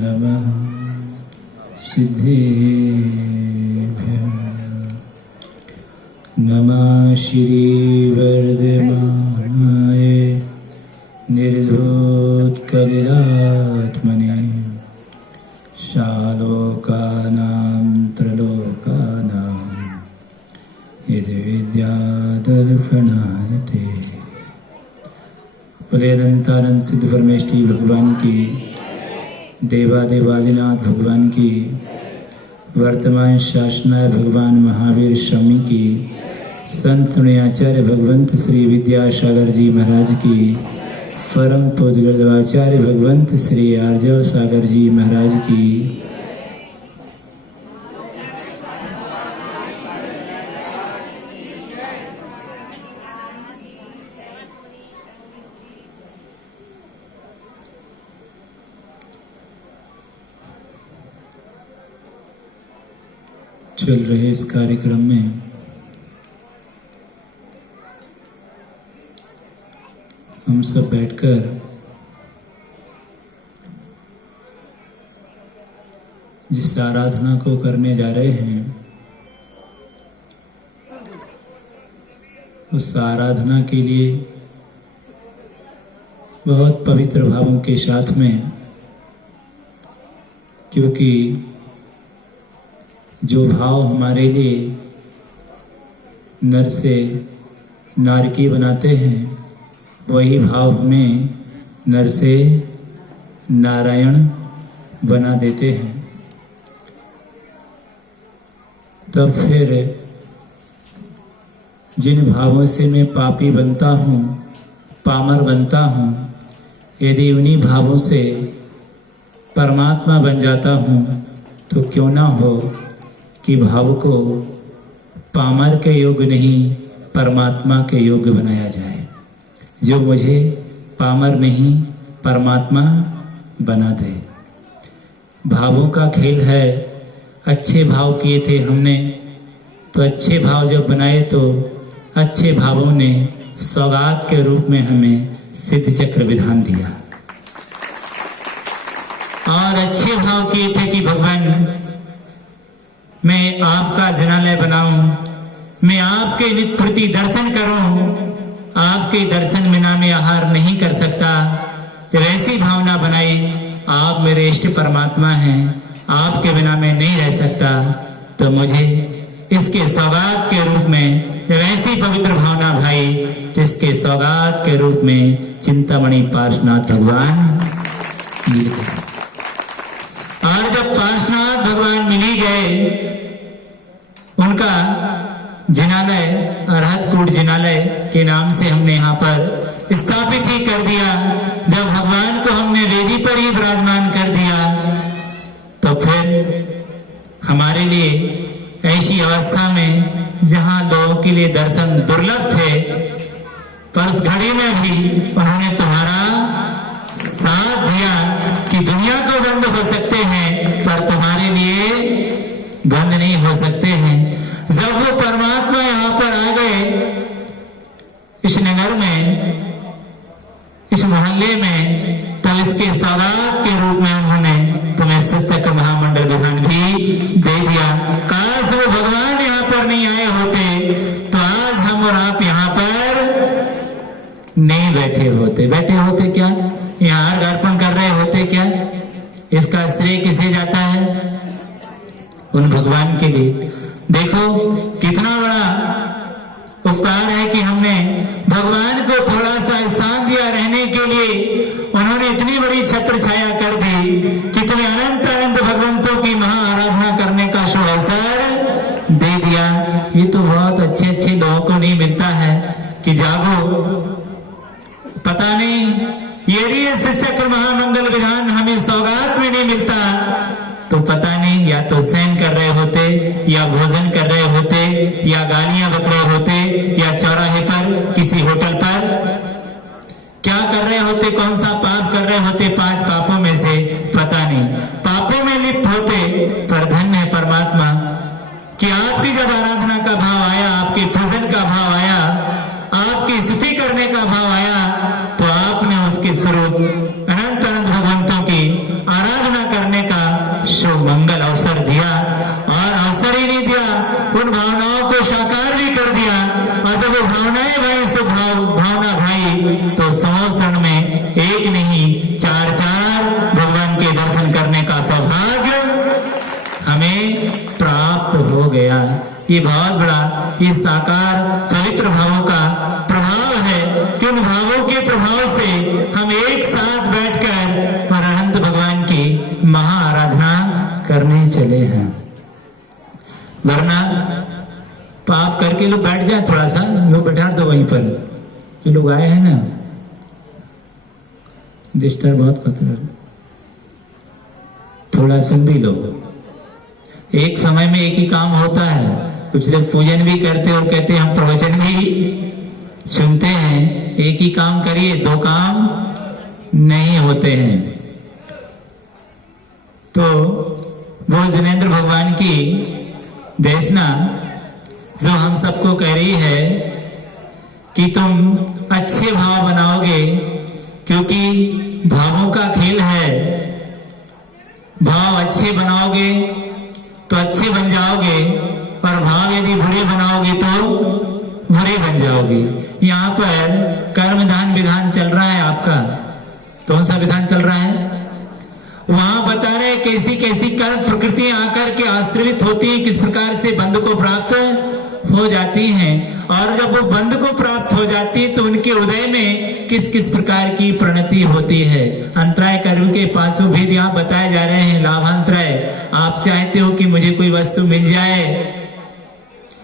नमः सिद्धेभ्यः। नमः श्री वर्धमानाय निर्धोत्कलिलात्मने शालोकानां त्रलोकानां यदि विद्यादर्पणाय ते। बोले अनंतानंद सिद्ध परमेष्ठी भगवान की, देवादिनाथ भगवान की, वर्तमान शासनाय भगवान महावीर स्वामी की, संत आचार्य भगवंत श्री विद्यासागर जी महाराज की, परम पूज्य आचार्य भगवंत श्री आर्जव सागर जी महाराज की। चल रहे इस कार्यक्रम में हम सब बैठकर जिस आराधना को करने जा रहे हैं, उस आराधना के लिए बहुत पवित्र भावों के साथ में, क्योंकि जो भाव हमारे लिए नर से नारकी बनाते हैं, वही भाव हमें नर से नारायण बना देते हैं। तब फिर जिन भावों से मैं पापी बनता हूँ, पामर बनता हूँ, यदि उन्हीं भावों से परमात्मा बन जाता हूँ, तो क्यों ना हो कि भाव को पामर के योग नहीं, परमात्मा के योग बनाया जाए, जो मुझे पामर नहीं परमात्मा बना दे। भावों का खेल है। अच्छे भाव किए थे हमने, तो अच्छे भाव जब बनाए तो अच्छे भावों ने सौगात के रूप में हमें सिद्ध चक्र विधान दिया। और अच्छे भाव किए थे कि भगवान मैं आपका जनालय बनाऊं, मैं आपके नित्य प्रति दर्शन करूं, आपके दर्शन बिना मैं आहार नहीं कर सकता। जब ऐसी भावना बनाई, आप मेरे इष्ट परमात्मा हैं, आपके बिना मैं नहीं रह सकता, तो मुझे इसके सौगात के रूप में जब ऐसी पवित्र भावना भाई, तो इसके सौगात के रूप में चिंतामणि पार्श्वनाथ भगवान मिल गए। और जब पार्श्वनाथ भगवान मिल ही गए, उनका जिनालय अरहतकूट जिनालय के नाम से हमने यहाँ पर स्थापित ही कर दिया। जब भगवान को हमने वेदी पर ही विराजमान कर दिया, तो फिर हमारे लिए ऐसी अवस्था में जहाँ लोगों के लिए दर्शन दुर्लभ थे, पर उस घड़ी में भी उन्होंने तुम्हारा साथ दिया कि दुनिया को बंद हो सकते हैं, पर तुम्हारे लिए बंद नहीं हो सकते हैं। जब वो परमात्मा यहाँ पर आ गए, इस नगर में, इस मोहल्ले में, तो इसके सौगात के रूप में उन्होंने तुम्हें सच्चक महामंडल विधान भी दे दिया। काश वो भगवान यहाँ पर नहीं आए होते, तो आज हम और आप यहाँ पर नहीं बैठे होते। बैठे होते क्या? यहाँ अर्घ अर्पण कर रहे होते क्या? इसका श्रेय किसे जाता है? उन भगवान के लिए। देखो कितना बड़ा उपकार है कि हमने भगवान को थोड़ा सा स्थान दिया रहने के लिए। उन्होंने इतनी बड़ी छत्र छाया कर दी कि तुम्हें अनंत अनंत भगवंतों की महा आराधना करने का शुभ अवसर दे दिया। ये तो बहुत अच्छे अच्छे लोगों को नहीं मिलता है कि जागो। पता नहीं यदि ये चक्र महामंगल विधान हमें सौगात में नहीं मिलता, तो पता नहीं या तो शयन कर रहे होते, या भोजन कर रहे होते, या गालियां बक रहे होते, या चौराहे पर किसी होटल पर क्या कर रहे होते, कौन सा पाप कर रहे होते, 5 पापों में से पता नहीं, पापों में लिप्त होते। पर धन्य है परमात्मा कि आपकी जब आराधना का भाव आया, आपके पूजन का भाव आया, आपकी स्तुति करने का भाव आया, तो आपने उसके स्वरूप अनंत अनंत भगवंतों की आराधना करने का शुभ मंगल अवसर दिया। और अवसर ही नहीं दिया, उन भावनाओं को साकार भी कर दिया। और जब वो भावनाएं भाई से भावना भाई तो 100 क्षण में एक नहीं 4 भगवान के दर्शन करने का सौभाग्य हमें प्राप्त हो गया। ये बहुत बड़ा ये साकार पवित्र भावों का प्रभाव है कि उन भावों के प्रभाव से हम एक साथ बैठकर और अनंत भगवान की महा आराधना करने चले हैं। वरना पाप करके लोग बैठ जाए, थोड़ा सा लोग बैठा दो वहीं पर, जो लोग आए हैं ना, डिस्टर्ब बहुत खतरा, थोड़ा सुन भी लो। एक समय में एक ही काम होता है। कुछ लोग पूजन भी करते और कहते हैं हम प्रवचन भी सुनते हैं। एक ही काम करिए, 2 काम नहीं होते हैं। तो वो जिनेंद्र भगवान की देशना जो हम सबको कह रही है कि तुम अच्छे भाव बनाओगे, क्योंकि भावों का खेल है। भाव अच्छे बनाओगे तो अच्छे बन जाओगे, और भाव यदि बुरे बनाओगे तो बुरे बन जाओगे। यहाँ पर कर्म दान विधान चल रहा है आपका। कौन सा विधान चल रहा है? वहां बता रहे कैसी कैसी कर्म प्रकृतियां आकर के आश्रित होती हैं, किस प्रकार से बंध को प्राप्त हो जाती हैं। और जब वो बंध को प्राप्त हो जाती है तो उनके उदय में किस किस प्रकार की प्रणति होती है। अंतराय कर्म के 5 भेद यहाँ बताए जा रहे हैं। लाभांतराय, आप चाहते हो कि मुझे कोई वस्तु मिल जाए,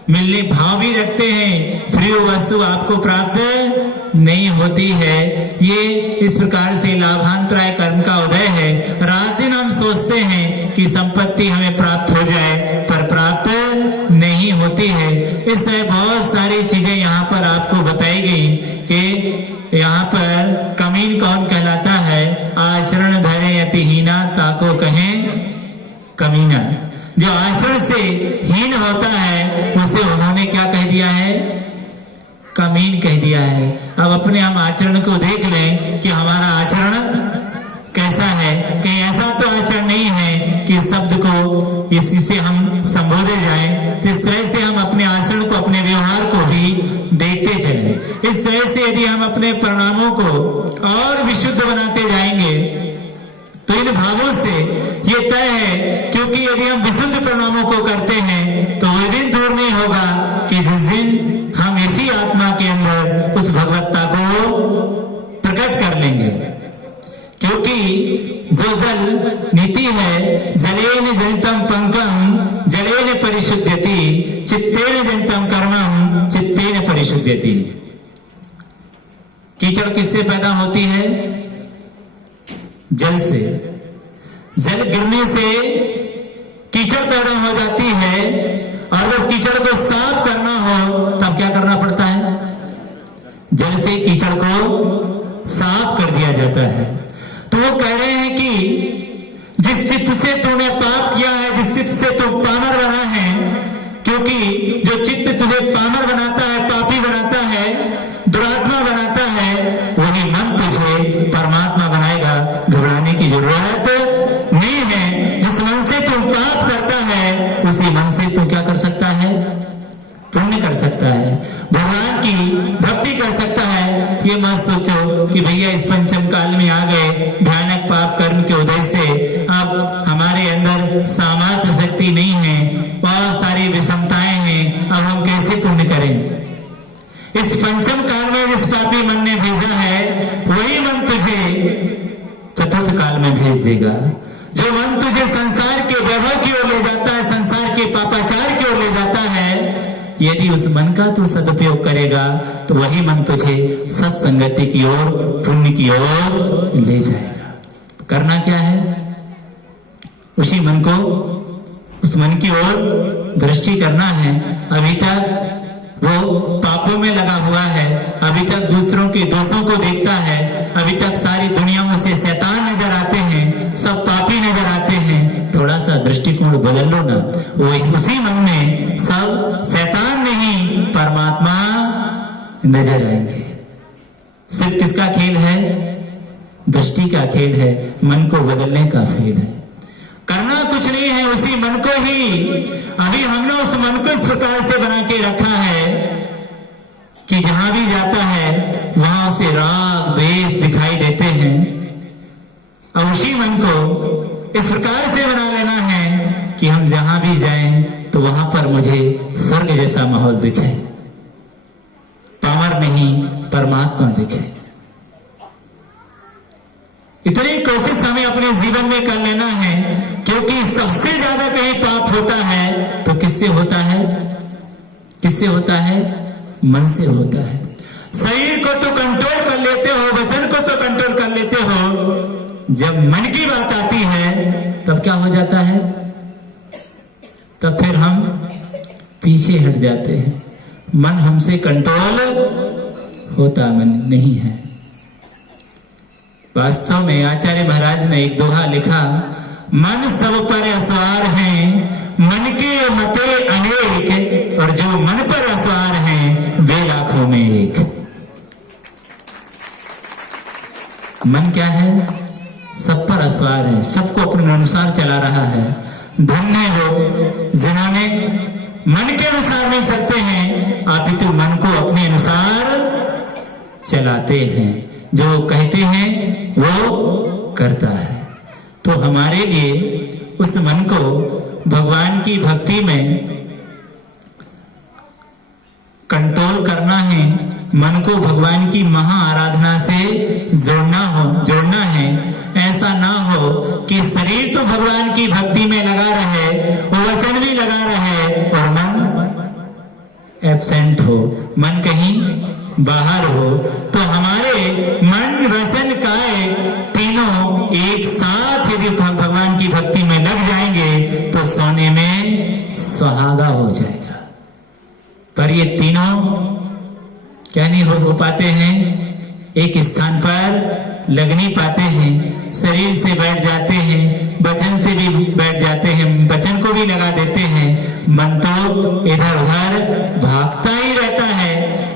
मिलने भाव भी रखते हैं, फिर वो वस्तु आपको प्राप्त नहीं होती है। ये इस प्रकार से लाभांतराय कर्म का उदय है। रात दिन हम सोचते हैं कि संपत्ति हमें प्राप्त हो जाए, पर प्राप्त नहीं होती है। इस तरह बहुत सारी चीजें यहाँ पर आपको बताई गई कि यहाँ पर कमीन कौन कहलाता है। आचरण धरे अतिहीना ताको कहें कमीना। जो आचरण से हीन होता है उसे उन्होंने क्या कह दिया है? कमीन कह दिया है। अब अपने हम आचरण को देख लें कि हमारा आचरण कैसा है। कहीं ऐसा तो आचरण नहीं है कि शब्द को इसी से हम संबोधे जाएं। तो इस तरह से हम अपने आचरण को, अपने व्यवहार को भी देखते चलें। इस तरह से यदि हम अपने परिणामों को और विशुद्ध बनाते जाएंगे तो इन भावों से ये तय है, क्योंकि यदि हम विशुद्ध परिणामों को करते हैं तो वह दिन दूर नहीं होगा कि जिस दिन हम इसी आत्मा के अंदर उस भगवत्ता को प्रकट कर लेंगे। क्योंकि जो जल नीति है, जलेन जनितम पंकम जलेन परिशुद्ध्यति, चित्तेन जनितम कर्मम चित्तेन परिशुद्ध्यति। कीचड़ किससे पैदा होती है? जल से। जल गिरने से कीचड़ पैदा हो जाती है, और जब कीचड़ को साफ करना हो तब क्या करना पड़ता है? जल से कीचड़ को साफ कर दिया जाता है। तो वो कह रहे हैं कि जिस चित्त से तूने पाप किया है, जिस चित्त से तू पामर बना है, क्योंकि जो चित्त तुझे पामर बनाता है, पापी बनाता है, दुरात्मा बनाता है, वही मन तुझे परमात्मा बनाएगा। घबराने की जरूरत नहीं है। जिस मन से तू पाप करता है उसी मन से तू क्या कर सकता है? पुण्य कर सकता है, भगवान की भक्ति कर सकता है। ये मत सोचो कि भैया इस पंचम काल में आ गए, भयानक पाप कर्म के उदय से अब हमारे अंदर सामर्थ्य शक्ति नहीं है, बहुत सारी विषमताएं हैं, अब हम कैसे पुण्य करें? इस पंचम काल में जिस पापी मन ने भेजा है वही मन तुझे चतुर्थ काल में भेज देगा। जो मन तुझे संसार के वैभव की ओर ले जाता है, संसार के पापाचार की ओर ले जाता है, यदि उस मन का तू सदुपयोग करेगा तो वही मन तुझे सत्संगति की ओर, पुण्य की ओर ले जाएगा। करना क्या है? उसी मन को, उस मन की ओर दृष्टि करना है। अभी तक वो पापों में लगा हुआ है, अभी तक दूसरों के दोषों को देखता है, अभी तक सारी दुनिया में से शैतान नजर आते हैं, सब पापी नजर आते हैं। थोड़ा सा दृष्टिकोण बदल लो ना, वो उसी मन में सब शैतान नहीं परमात्मा नजर आएंगे। सिर्फ किसका खेल है? सृष्टि का खेल है, मन को बदलने का खेल है। करना कुछ नहीं है, उसी मन को ही अभी हमने उस मन को इस प्रकार से बना के रखा है कि जहां भी जाता है वहां उसे राग द्वेष दिखाई देते हैं। अब उसी मन को इस प्रकार से बना लेना है कि हम जहां भी जाएं तो वहां पर मुझे स्वर्ग जैसा माहौल दिखे, पामर नहीं परमात्मा दिखे। इतनी कोशिश हमें अपने जीवन में कर लेना है, क्योंकि सबसे ज्यादा कहीं पाप होता है तो किससे होता है? किससे होता है? मन से होता है। शरीर को तो कंट्रोल कर लेते हो, वचन को तो कंट्रोल कर लेते हो, जब मन की बात आती है तब क्या हो जाता है? तब फिर हम पीछे हट जाते हैं। मन हमसे कंट्रोल होता मन नहीं है। वास्तव में आचार्य महाराज ने एक दोहा लिखा, मन सब पर असवार है, मन के मते अनेक, और जो मन पर असवार हैं वे लाखों में एक। मन क्या है? सब पर असवार है, सबको अपने अनुसार चला रहा है। धन्य हो जिन्होंने मन के अनुसार नहीं चलते हैं, अपितु मन को अपने अनुसार चलाते हैं। जो कहते हैं वो करता है। तो हमारे लिए उस मन को भगवान की भक्ति में कंट्रोल करना है, मन को भगवान की महा आराधना से जोड़ना है। ऐसा ना हो कि शरीर तो भगवान की भक्ति में लगा रहे, वचन भी लगा रहे और मन एब्सेंट हो, मन कहीं बाहर हो। तो हमारे मन वचन काया तीनों एक साथ यदि भगवान की भक्ति में लग जाएंगे तो सोने में सुहागा हो जाएगा। पर ये तीनों क्या नहीं हो पाते हैं, एक स्थान पर लग नहीं पाते हैं। शरीर से बैठ जाते हैं, वचन से भी बैठ जाते हैं, वचन को भी लगा देते हैं, मन तो इधर उधर भागता ही रहता है।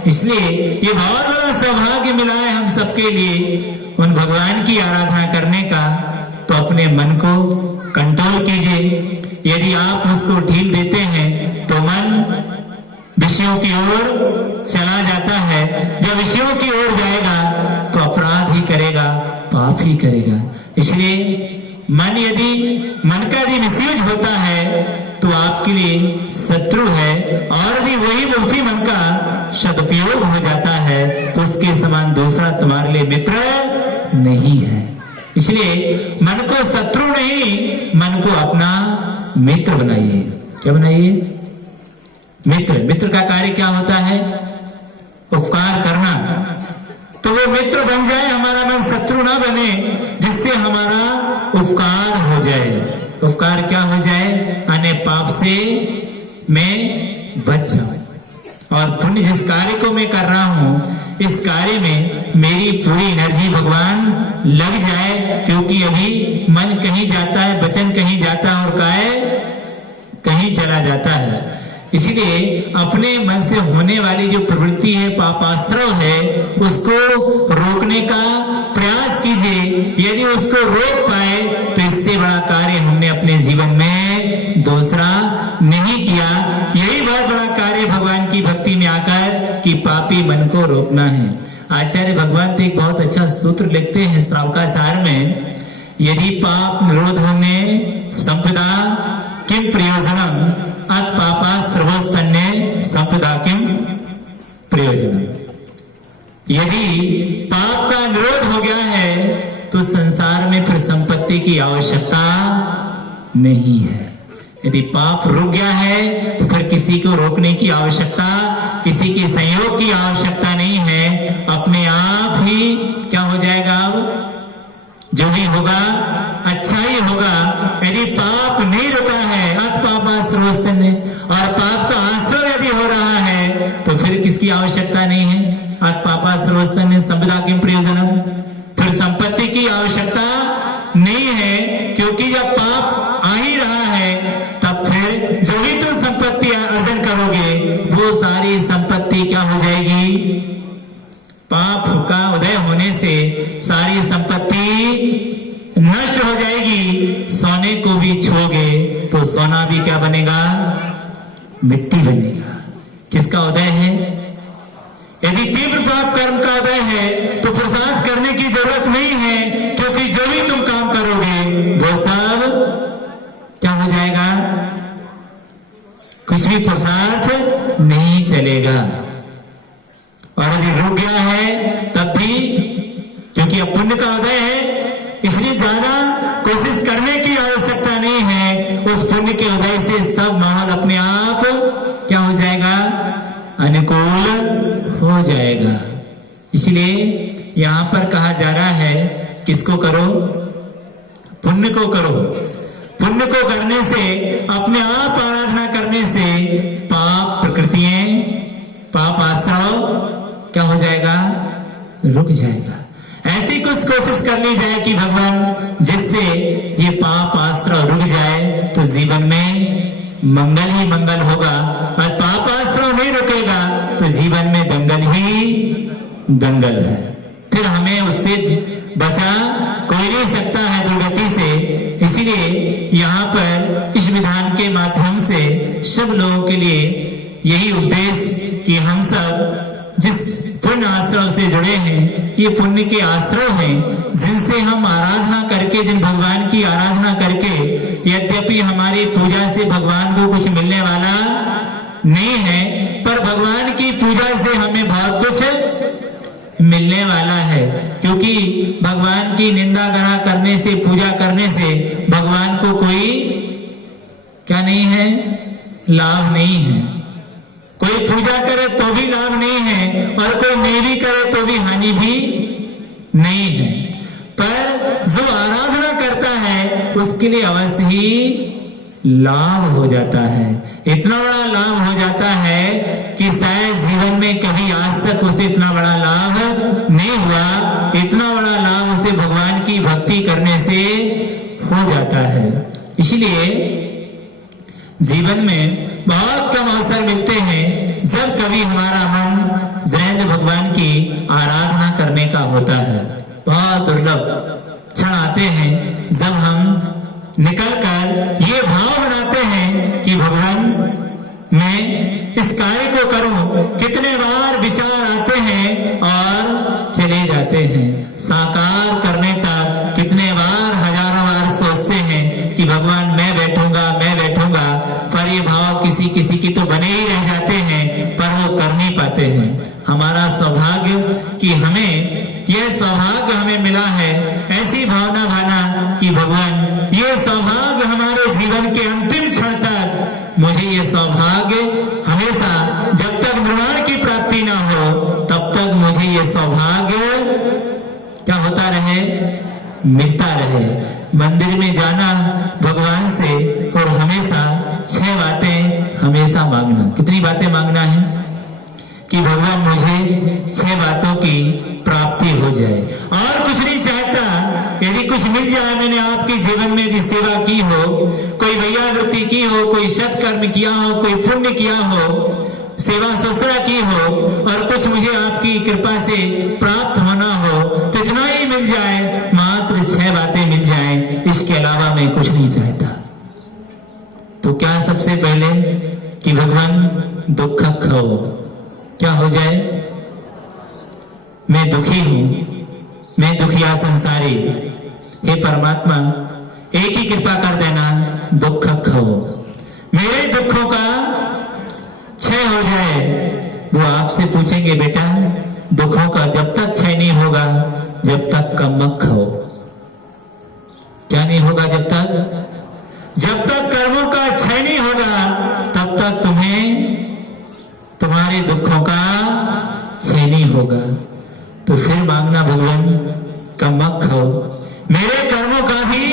इसलिए ये बहुत बड़ा सौभाग्य मिला है हम सबके लिए उन भगवान की आराधना करने का। तो अपने मन को कंट्रोल कीजिए। यदि आप उसको ढील देते हैं तो मन विषयों की ओर चला जाता है। जब विषयों की ओर जाएगा तो अपराध ही करेगा, पाप ही करेगा। इसलिए मन का यदि मिसयूज होता है तो आपके लिए शत्रु है, और यदि वही उसी मन का सदुपयोग हो जाता है तो उसके समान दूसरा तुम्हारे लिए मित्र नहीं है। इसलिए मन को शत्रु नहीं, मन को अपना मित्र बनाइए। क्या बनाइए? मित्र का कार्य क्या होता है? उपकार करना। तो वो मित्र बन जाए, हमारा मन शत्रु ना बने, जिससे हमारा उपकार हो जाए। उपकार क्या हो जाए? अने पाप से मैं बच जाऊं और पुण्य जिस कार्य को मैं कर रहा हूं, इस कार्य में मेरी पूरी एनर्जी भगवान लग जाए। क्योंकि अभी मन कहीं जाता है, वचन कहीं जाता है और काय कहीं चला जाता है। इसलिए अपने मन से होने वाली जो प्रवृत्ति है, पापाश्रव है, उसको रोकने का प्रयास कीजिए। यदि उसको रोक पाए तो इससे बड़ा कार्य हमने अपने जीवन में दूसरा नहीं किया। यही बहुत बड़ा कार्य भगवान की भक्ति में आकर कि पापी मन को रोकना है। आचार्य भगवान तो एक बहुत अच्छा सूत्र लिखते हैं श्रावकाचार में, यदि पाप निरोध होने संपदा किम प्रयोजनम अत पापा सर्वस्तन्य संपदा किम प्रयोजनम। यदि पाप का निरोध हो गया है तो संसार में फिर संपत्ति की आवश्यकता नहीं है। यदि पाप रुक गया है तो फिर किसी को रोकने की आवश्यकता, किसी के संयोग की आवश्यकता नहीं है। अपने आप ही क्या हो जाएगा? अब जो भी होगा अच्छा ही होगा। यदि पाप नहीं रुका है, अत पापा सर्वस्तन्य, और पाप का आश्रय यदि हो रहा है तो फिर किसकी आवश्यकता नहीं है? अत पापा सर्वस्तन्य संपदा किम प्रयोजनम। फिर संपत्ति की आवश्यकता नहीं है, क्योंकि जब पाप आ ही रहा है तब फिर जो भी तुम संपत्ति अर्जन करोगे वो सारी संपत्ति क्या हो जाएगी? पाप का उदय होने से सारी संपत्ति नष्ट हो जाएगी। सोने को भी छूओगे तो सोना भी क्या बनेगा? मिट्टी बनेगा। किसका उदय है? यदि तीव्र पाप कर्म का उदय है तो पुरुषार्थ करने की जरूरत नहीं है, क्योंकि जो भी तुम काम करोगे वो सब क्या हो जाएगा? कुछ भी पुरुषार्थ नहीं चलेगा। और यदि रुक गया है तब भी, क्योंकि अब पुण्य का उदय है, इसलिए ज्यादा कोशिश करने की आवश्यकता नहीं है। उस पुण्य के उदय से सब माहौल अपने आप क्या हो जाएगा? अनुकूल हो जाएगा। इसलिए यहां पर कहा जा रहा है किसको करो? पुण्य को करो। पुण्य को करने से, अपने आप आराधना करने से पाप प्रकृतियां, पाप आश्रव क्या हो जाएगा? रुक जाएगा। ऐसी कुछ कोशिश कर ली जाए कि भगवान जिससे ये पाप आश्रव रुक जाए तो जीवन में मंगल ही मंगल होगा। और पाप आश्रव नहीं रुकेगा तो जीवन में दंगल ही दंगल है। फिर हमें उससे बचा कोई नहीं सकता है दुर्गति से। इसीलिए यहाँ पर इस विधान के माध्यम से सब लोगों के लिए यही उपदेश कि हम सब जिस पुण्य आश्रव से जुड़े हैं, ये पुण्य के आश्रव हैं जिनसे हम आराधना करके, जिन भगवान की आराधना करके, यद्यपि हमारी पूजा से भगवान को कुछ मिलने वाला नहीं है, पर भगवान की पूजा से हमें बहुत कुछ मिलने वाला है। क्योंकि भगवान की निंदा ग्रह करने से, पूजा करने से भगवान को कोई क्या नहीं है? लाभ नहीं है। कोई पूजा करे तो भी लाभ नहीं है, और कोई नहीं भी करे तो भी हानि भी नहीं है। पर जो आराधना करता है उसके लिए अवश्य ही लाभ हो जाता है। इतना बड़ा लाभ हो जाता है कि शायद जीवन में कभी आज तक उसे इतना बड़ा लाभ नहीं हुआ। इतना बड़ा लाभ उसे भगवान की भक्ति करने से हो जाता है। इसलिए जीवन में बहुत कम अवसर मिलते हैं जब कभी हमारा मन जिनेंद्र भगवान की आराधना करने का होता है। बहुत दुर्लभ क्षण आते हैं जब हम निकलकर ये भाव बनाते हैं कि भगवान मैं इस कार्य को करूं। कितने बार विचार आते हैं और चले जाते हैं। साकार करने तक कितने बार, हजारों बार सोचते हैं कि भगवान मैं बैठूंगा, पर ये भाव किसी किसी की तो बने ही रह जाते हैं, पर वो कर नहीं पाते हैं। हमारा सौभाग्य कि हमें यह सौभाग्य हमें मिला है, ऐसी भावना भाना कि भगवान ये सौभाग्य हमारे जीवन के अंतिम क्षण तक, मुझे ये सौभाग्य हमेशा, जब तक निर्वाण की प्राप्ति ना हो तब तक मुझे ये सौभाग्य क्या होता रहे? मिलता रहे। मंदिर में जाना भगवान से और हमेशा 6 बातें हमेशा मांगना। कितनी बातें मांगना है? कि भगवान मुझे 6 बातों की प्राप्ति हो जाए, और कुछ नहीं चाहता। यदि कुछ मिल जाए, मैंने आपके जीवन में यदि सेवा की हो, कोई वैयावृत्ति की हो, कोई सत्कर्म किया हो, कोई पुण्य किया हो, सेवा ससुरा की हो, और कुछ मुझे आपकी कृपा से प्राप्त होना हो, तो इतना ही मिल जाए, मात्र 6 बातें मिल जाए, इसके अलावा मैं कुछ नहीं चाहता। तो क्या सबसे पहले कि भगवान दुख खो, क्या हो जाए? मैं दुखी हूं, मैं दुखिया संसारी, हे परमात्मा एक ही कृपा कर देना, दुख खो, मेरे दुखों का क्षय हो जाए। वो आपसे पूछेंगे बेटा दुखों का जब तक क्षय नहीं होगा जब तक कमक हो। क्या नहीं होगा? जब तक कर्मों का क्षय नहीं होगा तब तक तुम्हें तुम्हारे दुखों का क्षय नहीं होगा। तो फिर मांगना भगवान कमक हो, मेरे कर्मों का भी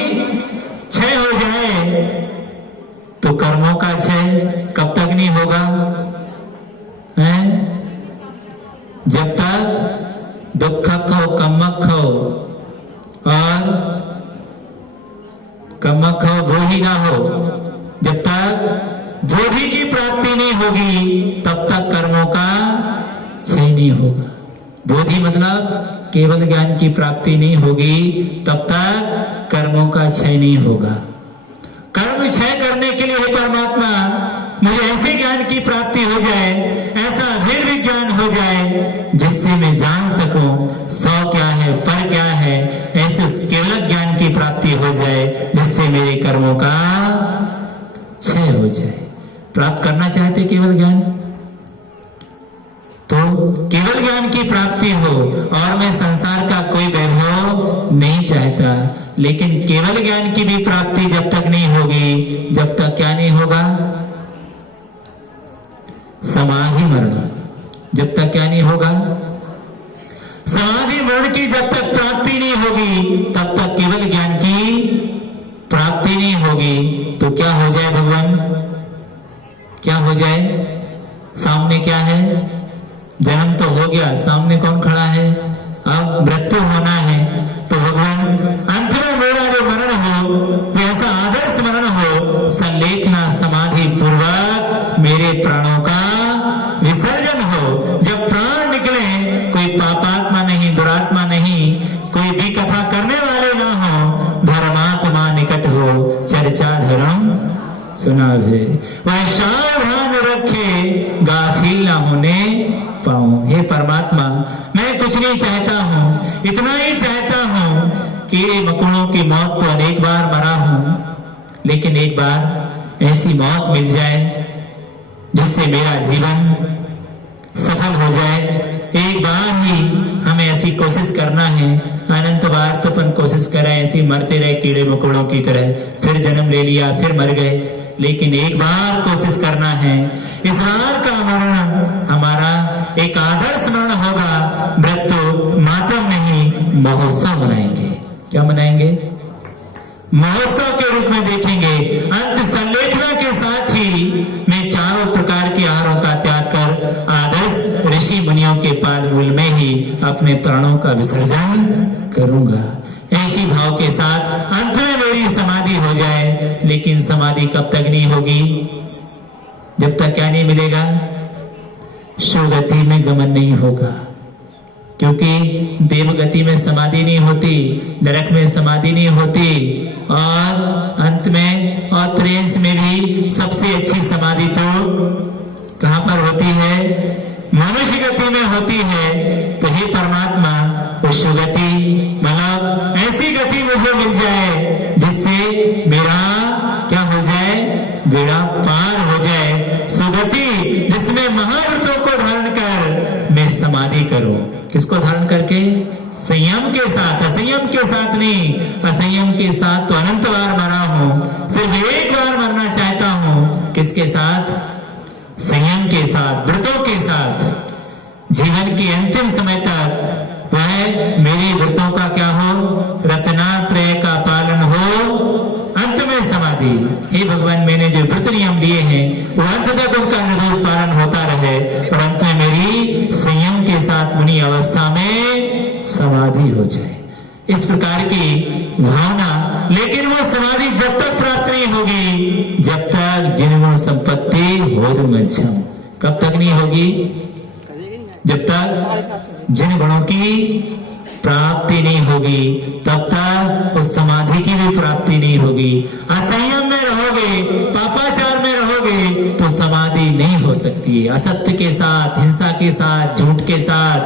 क्षय हो जाए। तो कर्मों का क्षय कब तक नहीं होगा? जब तक दुख खो, कमक खो, और कमक हो बोधि ना हो, जब तक बोधि की प्राप्ति नहीं होगी तब तक कर्मों का क्षय नहीं होगा। बोधि मतलब केवल ज्ञान की प्राप्ति नहीं होगी, तब तक कर्मों का क्षय नहीं होगा। कर्म क्षय करने के लिए हे परमात्मा मुझे ऐसे ज्ञान की प्राप्ति हो जाए, ऐसा फिर विज्ञान हो जाए जिससे मैं जान सकूं सौ क्या है पर क्या है, ऐसे उस केवल ज्ञान की प्राप्ति हो जाए जिससे मेरे कर्मों का क्षय हो जाए। प्राप्त करना चाहते केवल ज्ञान, तो केवल ज्ञान की प्राप्ति हो और मैं संसार का कोई वैभव नहीं चाहता। लेकिन केवल ज्ञान की भी प्राप्ति जब तक नहीं होगी, जब तक क्या नहीं होगा, समाधि मरण। जब तक क्या नहीं होगा, समाधि मरण की जब तक प्राप्ति नहीं होगी, तब तक केवल ज्ञान की प्राप्ति नहीं होगी। तो क्या हो जाए भगवान, क्या हो जाए? सामने क्या है? जन्म तो हो गया, सामने कौन खड़ा है? अब मृत्यु होना है। तो भगवान अंत में मेरा जो मरण हो वो ऐसा आदर्श मरण हो, संलेखना समाधि पूर्वक मेरे प्राणों का विसर्जन हो। जब प्राण निकले कोई पापात्मा नहीं, दुरात्मा नहीं, कोई भी कथा करने वाले ना हो, धर्मात्मा निकट हो, चर्चा धर्म सुना है, वह सावधान रखे गाफिल ना होने पाऊं। हे परमात्मा मैं कुछ नहीं चाहता हूं, इतना ही चाहता हूं कीड़े मकोड़ों की मौत तो अनेक बार मरा हूं, लेकिन एक बार ऐसी मौत मिल जाए जिससे मेरा जीवन सफल हो जाए। एक बार ही हमें ऐसी कोशिश करना है, अनंत बार तो अपन कोशिश करें ऐसी मरते रहे कीड़े मकोड़ों की तरह, फिर जन्म ले लिया फिर मर गए, लेकिन एक बार कोशिश करना है। इस बार का मरण हमारा एक आदर्श मरण होगा। मृत्यु मातम नहीं, महोत्सव मनाएंगे। क्या मनाएंगे? महोत्सव के रूप में देखेंगे। अंत संलेखना के साथ ही मैं चारों प्रकार के आहारों का त्याग कर आदर्श ऋषि मुनियों के पाद मूल में ही अपने प्राणों का विसर्जन करूंगा। ऐसी भाव के साथ अंत में मेरी समाधि हो जाए। लेकिन समाधि कब तक नहीं होगी? जब तक क्या नहीं मिलेगा, सुगति में गमन नहीं होगा। क्योंकि देवगति में समाधि नहीं होती, नरक में समाधि नहीं होती, और अंत में और त्रेंस में भी सबसे अच्छी समाधि तो कहां पर होती है? मनुष्य गति में होती है। तो हे परमात्मा उस सुगति मतलब ऐसी गति मुझे मिल जाए जिससे मेरा क्या हो जाए, बेड़ा पार हो जाए। सुगति जिसमें महाव्रतों को धारण कर मैं समाधि करूं। किसको धारण करके? संयम के साथ, असंयम के साथ नहीं। असंयम के साथ तो अनंत बार मरा हूं, सिर्फ एक बार मरना चाहता हूं। किसके साथ? संयम के साथ, व्रतों के साथ। जीवन के अंतिम समय तक वह मेरे व्रतों का क्या हो, रत्नात्रय का पालन हो, अंत में समाधि। हे भगवान मैंने जो व्रत नियम लिए हैं वो अंत तक उनका निर्दोष पालन होता रहे और अंत में मेरी संयम के साथ मुनि अवस्था में समाधि हो जाए। इस प्रकार की भावना। लेकिन वो समाधि जब तक प्राप्त नहीं होगी जब तक जिन संपत्ति हो मध्यम। कब तक नहीं होगी? जब तक जिन गुणों की प्राप्ति नहीं होगी तब तक उस समाधि की भी प्राप्ति नहीं होगी। असंयम में रहोगे, पापाचार में रहोगे तो समाधि नहीं हो सकती है। असत्य के साथ, हिंसा के साथ, झूठ के साथ,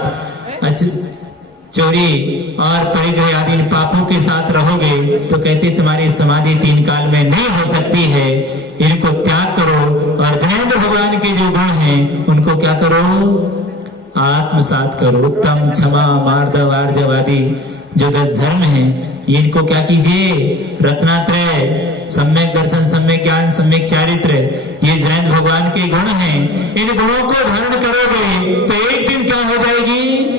चोरी और परिग्रह आदि पापों के साथ रहोगे तो कहते तुम्हारी समाधि 3 काल में नहीं हो सकती है। इनको त्याग करो और जिनेंद्र भगवान के जो गुण हैं उनको क्या करो, आत्मसात करो। उत्तम, क्षमा, मार्दव, आर्जव आदि जो 10 धर्म हैं इनको क्या कीजिए, रत्नात्रय, सम्यक दर्शन, सम्यक ज्ञान, सम्यक चारित्र, ये जिनेंद्र भगवान के गुण हैं। इन गुणों को धारण करोगे तो एक दिन क्या हो जाएगी,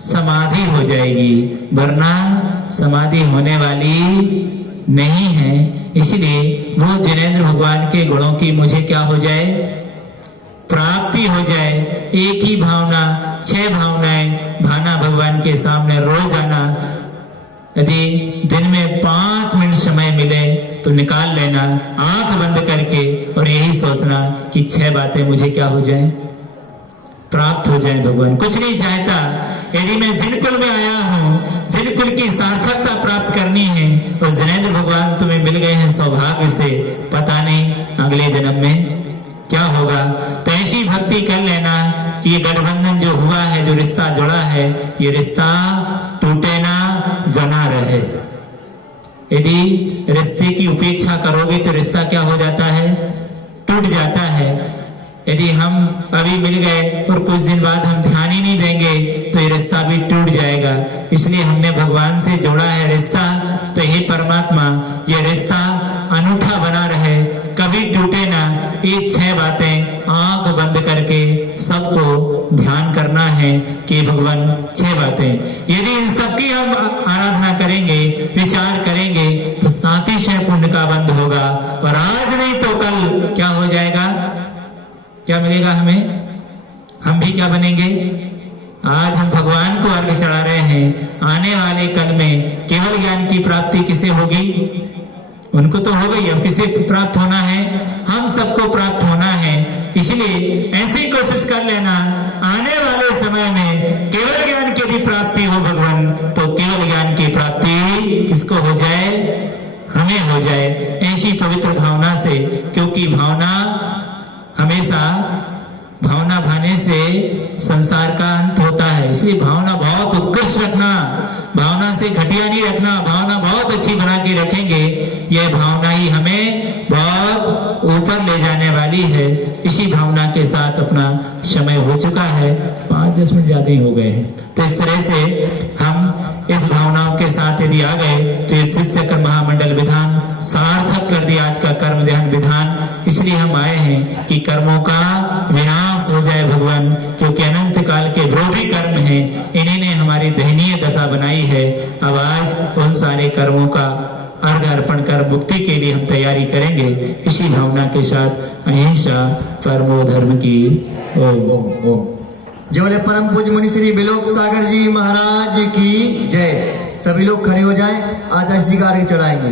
समाधि हो जाएगी, वरना समाधि होने वाली नहीं है। इसलिए वो जिनेंद्र भगवान के गुणों की मुझे क्या हो जाए, प्राप्ति हो जाए। एक ही भावना, 6 भावनाएं भाना भगवान के सामने रोज आना। यदि दिन में 5 मिनट समय मिले तो निकाल लेना आंख बंद करके और यही सोचना कि 6 बातें मुझे क्या हो जाए, प्राप्त हो जाए भगवान। कुछ नहीं चाहता, यदि मैं जिनकुल में आया हूँ, जिनकुल की सार्थकता प्राप्त करनी है, और जिनेंद्र भगवान तुम्हें मिल गए हैं सौभाग्य से, पता नहीं अगले जन्म में क्या होगा। तो ऐसी भक्ति कर लेना कि ये गठबंधन जो हुआ है, जो रिश्ता जुड़ा है, ये रिश्ता टूटे ना, बना रहे। यदि रिश्ते की उपेक्षा करोगे तो रिश्ता क्या हो जाता है, टूट जाता है। यदि हम अभी मिल गए और कुछ दिन बाद हम ध्यान ही नहीं देंगे तो ये रिश्ता भी टूट जाएगा। इसलिए हमने भगवान से जोड़ा है रिश्ता, तो हे परमात्मा ये रिश्ता अनूठा बना रहे, कभी टूटे ना। ये 6 बातें आंख बंद करके सबको ध्यान करना है कि भगवान 6 बातें, यदि इन सबकी हम आराधना करेंगे, विचार करेंगे, तो 37 पुण्य का बंद होगा। और आज नहीं तो कल क्या हो जाएगा, क्या मिलेगा हमें, हम भी क्या बनेंगे। आज हम भगवान को अर्घ चढ़ा रहे हैं, आने वाले कल में केवल ज्ञान की प्राप्ति किसे होगी, उनको तो हो गई, अब किसे प्राप्त होना है, हम सबको प्राप्त होना है। इसलिए ऐसी कोशिश कर लेना, आने वाले समय में केवल ज्ञान की यदि प्राप्ति हो भगवान, तो केवल ज्ञान की प्राप्ति किसको हो जाए, हमें हो जाए। ऐसी पवित्र भावना से, क्योंकि भावना हमेशा, भावना भाने से संसार का अंत होता है। इसलिए भावना बहुत उत्कृष्ट रखना, भावना से घटिया नहीं रखना, भावना बहुत अच्छी बना के रखेंगे, यह भावना ही हमें बहुत ऊपर ले जाने वाली है। इसी भावना के साथ अपना समय हो चुका है, 5-10 मिनट ज्यादा ही हो गए हैं। तो इस तरह से हम इस भावनाओं के साथ यदि आ गए तो ये शिव चक्र महामंडल विधान सार्थक कर दिया आज का कर्म ध्यान विधान। इसलिए हम आए हैं कि कर्मों का विनाश हो जाए भगवान, क्योंकि अनंत काल के विरोधी कर्म हैं, इन्हीं ने हमारी दयनीय दशा बनाई है। अब आज उन सारे कर्मों का अर्घ अर्पण कर मुक्ति के लिए हम तैयारी करेंगे। इसी भावना के साथ अहिंसा परमो धर्म की ओम। जय बोले परम पूज्य मुनि श्री बिलोक सागर जी महाराज की जय। सभी लोग खड़े हो जाएं, आज ऐसी गाड़ी चढ़ाएंगे।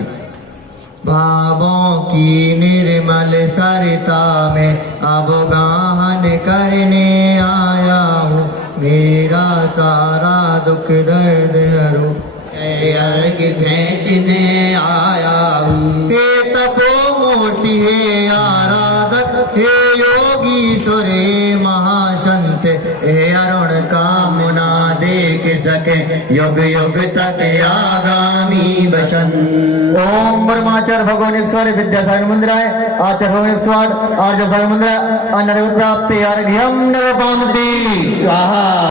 भावों की निर्मल सरिता में अवगाहन करने आया हूँ, मेरा सारा दुख दर्द हरो, अर्घ भेंटने आया हूँ। हे तपोमूर्ति, हे आराधक, हे योगीश्वर, हे महासंत, हे अरुण कामना देख सके युग युग तक आगामी बसन। ओम ब्रह्माचार्य भगवान 108 विद्यासागर मंदिराय आचार्य भगवान 108 आर्य सागर मंदिराय अनर्घ प्राप्ति अर्घ्यम नवपामति स्वाहा।